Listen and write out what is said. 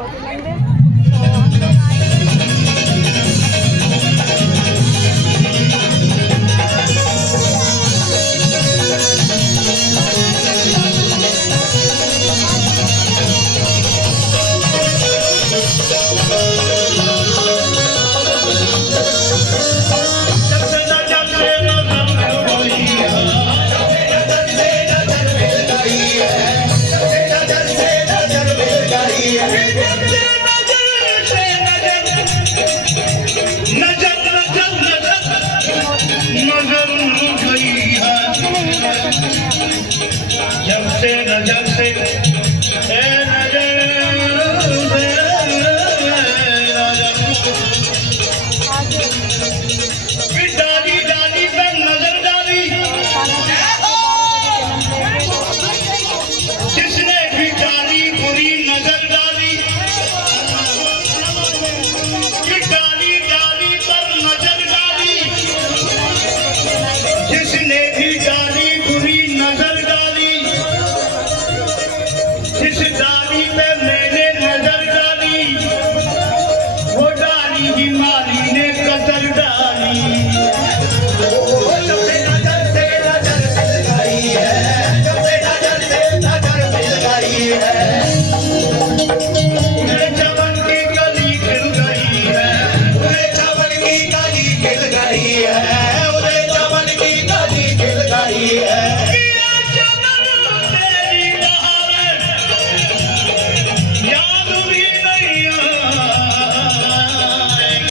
भगवती मंदिर। तो हम लोग आए जब से नजर से ए नजर फिर डाली डाली पर नजर डाली, जिसने भी डाली बुरी नजर डाली, फिर डाली डाली पर नजर डाली, जिसने भी डाली बुरी नजर डाली, जिस डाली पे मैंने नजर डाली, वो डाली ही माली ने कतर डाली। जब से नजर से नजर मिल गई है, जब से नजर से नजर मिल गई है, उन्हें चमन की कली खिल गई है, पूरे चमन की कली खिल गई है।